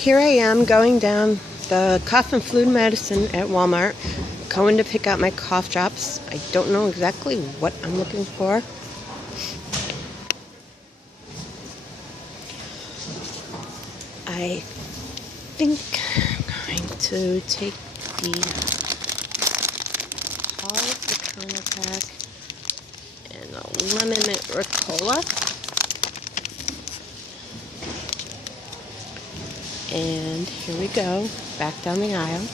Here I am going down the cough and flu medicine at Walmart, going to pick out my cough drops. I don't know exactly what I'm looking for. I think I'm going to take the over-the-counter pack and a lemon mint Ricola. And here we go, back down the aisle.